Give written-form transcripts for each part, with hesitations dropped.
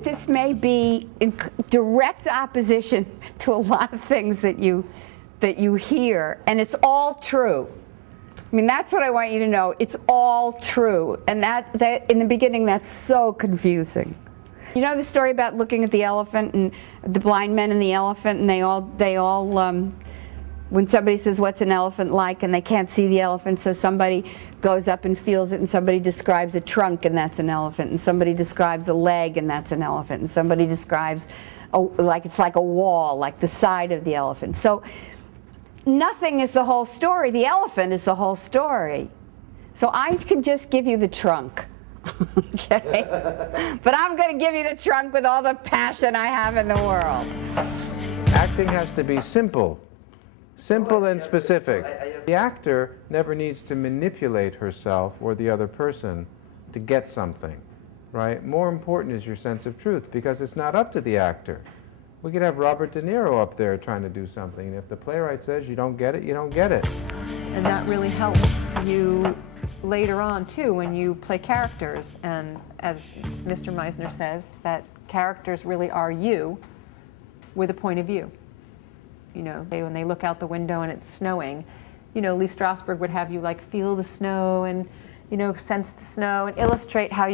that this may be in direct opposition to a lot of things that you hear, and it's all true. I mean, that's what I want you to know. It's all true, and that in the beginning, that's so confusing. You know the story about looking at the elephant and the blind men and the elephant, and they all when somebody says, what's an elephant like, and they can't see the elephant, so somebody goes up and feels it, and somebody describes a trunk, and that's an elephant, and somebody describes a leg, and that's an elephant, and somebody describes like it's like a wall, like the side of the elephant. So nothing is the whole story. The elephant is the whole story. So I can just give you the trunk. Okay? But I'm going to give you the trunk with all the passion I have in the world. Acting has to be simple. Simple and specific. The actor never needs to manipulate herself or the other person to get something, right? More important is your sense of truth, because it's not up to the actor. We could have Robert De Niro up there trying to do something, and if the playwright says you don't get it, you don't get it. And that really helps you later on, too, when you play characters. And as Mr. Meisner says, that characters really are you with a point of view. You know, when they look out the window and it's snowing, you know, Lee Strasberg would have you like feel the snow and, you know, sense the snow and illustrate how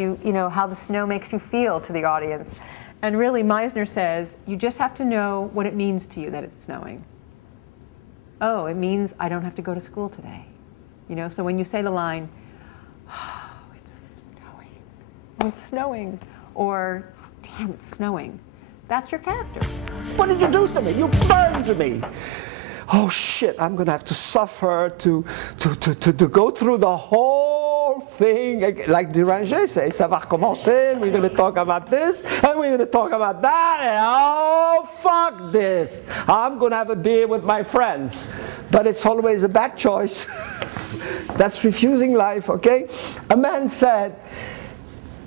how the snow makes you feel to the audience. And really, Meisner says, you just have to know what it means to you that it's snowing. Oh, it means I don't have to go to school today. You know, so when you say the line, oh, it's snowing, oh, it's snowing, or damn, it's snowing, that's your character. What did you do to me? You burned me. Oh shit, I'm gonna have to suffer to go through the whole thing. Like Deranger says, ça va recommencer, we're gonna talk about this, and we're gonna talk about that, and oh, fuck this. I'm gonna have a beer with my friends. But it's always a bad choice. That's refusing life, okay? A man said,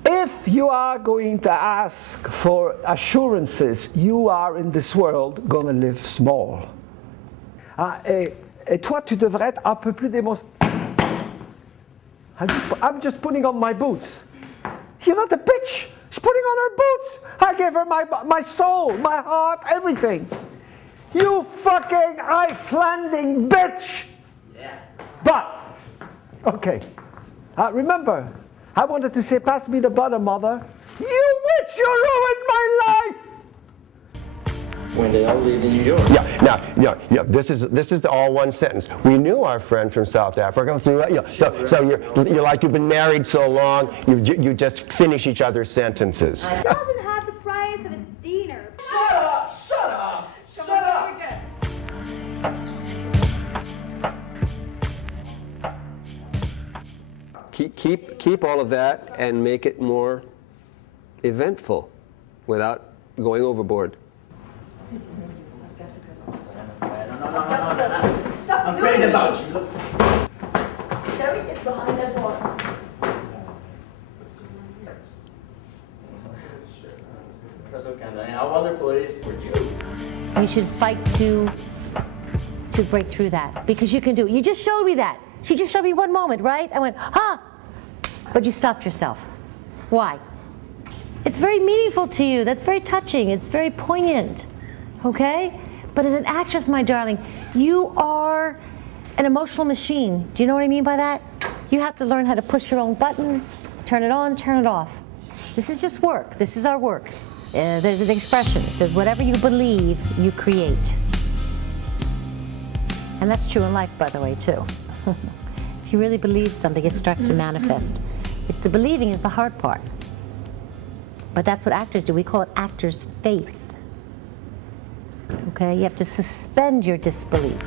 if you are going to ask for assurances, you are in this world going to live small. Et toi, tu devrais être un peu plus démonstratif. I'm just putting on my boots. You're not a bitch. She's putting on her boots. I gave her my soul, my heart, everything. You fucking Icelandic bitch. Yeah. But, okay. Remember, I wanted to say, pass me the butter, mother. You witch, you ruined my life! When they all leave in New York. Yeah, this is the all one sentence. We knew our friend from South Africa through, so you're like you've been married so long, you just finish each other's sentences. It doesn't have the price of a dinner. Shut up! Shut up! Shut up! Keep all of that and make it more eventful without going overboard. This is making you suck. That's a good one. No. Stop I'm crazy about you. Sherry is behind that door. That's okay. How wonderful it is for you. You should fight to break through that, because you can do it. You just showed me that. She just showed me one moment, right? I went, huh? But you stopped yourself. Why? It's very meaningful to you. That's very touching. It's very poignant. Okay? But as an actress, my darling, you are an emotional machine. Do you know what I mean by that? You have to learn how to push your own buttons, turn it on, turn it off. This is just work. This is our work. There's an expression. It says, whatever you believe, you create. And that's true in life, by the way, too. If you really believe something, it starts to manifest. The believing is the hard part. But that's what actors do. We call it actors' faith. Okay? You have to suspend your disbelief.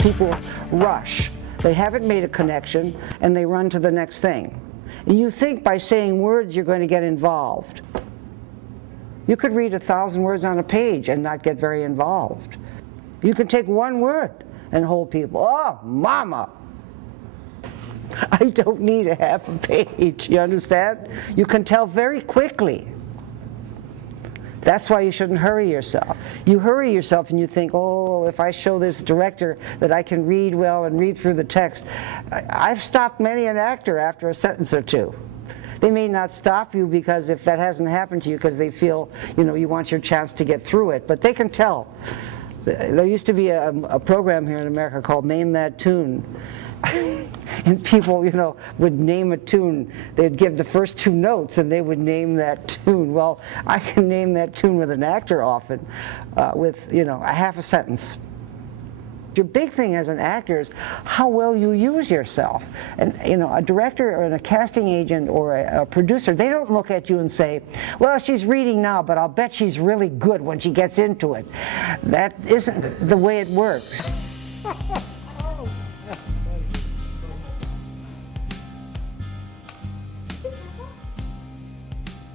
People rush. They haven't made a connection, and they run to the next thing. You think by saying words you're going to get involved. You could read 1,000 words on a page and not get very involved. You can take one word and hold people. Oh, mama! I don't need a half a page, you understand? You can tell very quickly. That's why you shouldn't hurry yourself. You hurry yourself and you think, oh, if I show this director that I can read well and read through the text. I've stopped many an actor after a sentence or two. They may not stop you because if that hasn't happened to you because they feel, you know, you want your chance to get through it, but they can tell. There used to be a program here in America called Name That Tune. And people, you know, would name a tune. They'd give the first 2 notes and they would name that tune. Well, I can name that tune with an actor often with, you know, a half a sentence. Your big thing as an actor is how well you use yourself. And, you know, a director or a casting agent or a producer, they don't look at you and say, well, she's reading now, but I'll bet she's really good when she gets into it. That isn't the way it works.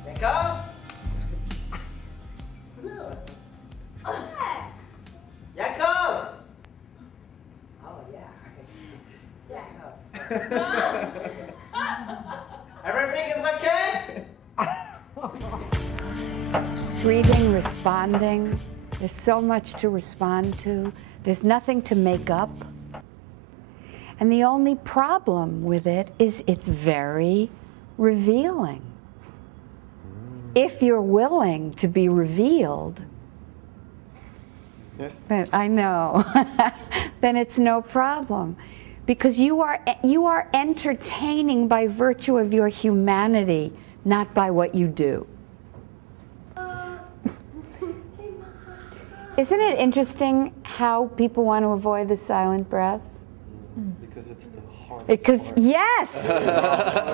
Jacob? Jacob? Oh, yeah. Everything is okay? Reading, responding. There's so much to respond to. There's nothing to make up. And the only problem with it is it's very revealing. If you're willing to be revealed, Yes. I know, then it's no problem. Because you are entertaining by virtue of your humanity, not by what you do. Isn't it interesting how people want to avoid the silent breaths? Because it's the hardest Because, yes,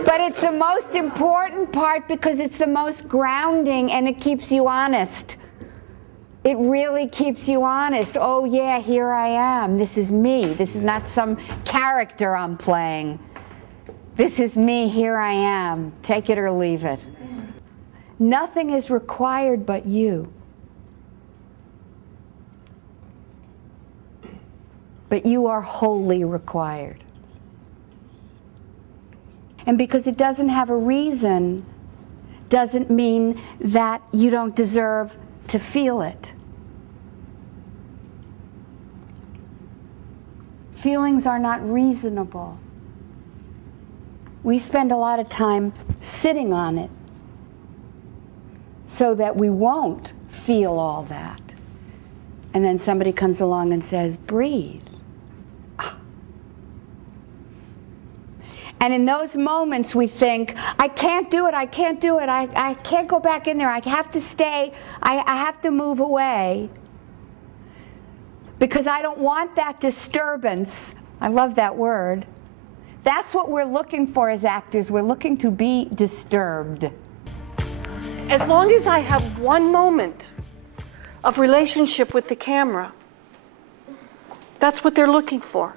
but it's the most important part because it's the most grounding and it keeps you honest. It really keeps you honest. Oh yeah, here I am. This is me. This is not some character I'm playing. This is me, here I am. Take it or leave it. Nothing is required but you. But you are wholly required. And because it doesn't have a reason, doesn't mean that you don't deserve to feel it. Feelings are not reasonable. We spend a lot of time sitting on it so that we won't feel all that. And then somebody comes along and says, breathe. And in those moments we think, I can't do it, I can't do it, I can't go back in there, I have to stay, I have to move away. Because I don't want that disturbance. I love that word. That's what we're looking for as actors. We're looking to be disturbed. As long as I have one moment of relationship with the camera, that's what they're looking for.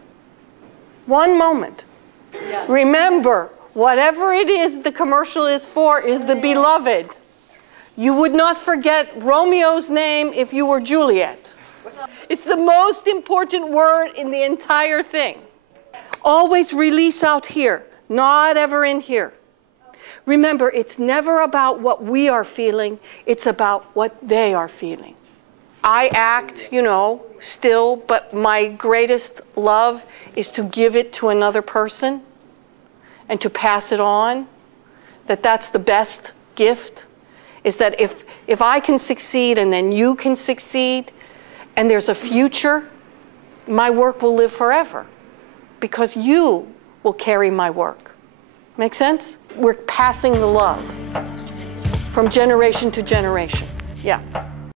One moment. Yeah. Remember, whatever it is the commercial is for is the beloved. You would not forget Romeo's name if you were Juliet. It's the most important word in the entire thing. Always release out here, not ever in here. Remember, it's never about what we are feeling, it's about what they are feeling. I act, you know, still, but my greatest love is to give it to another person and to pass it on. That's the best gift, is that if I can succeed and then you can succeed, and there's a future, my work will live forever because you will carry my work. Make sense? We're passing the love from generation to generation. Yeah.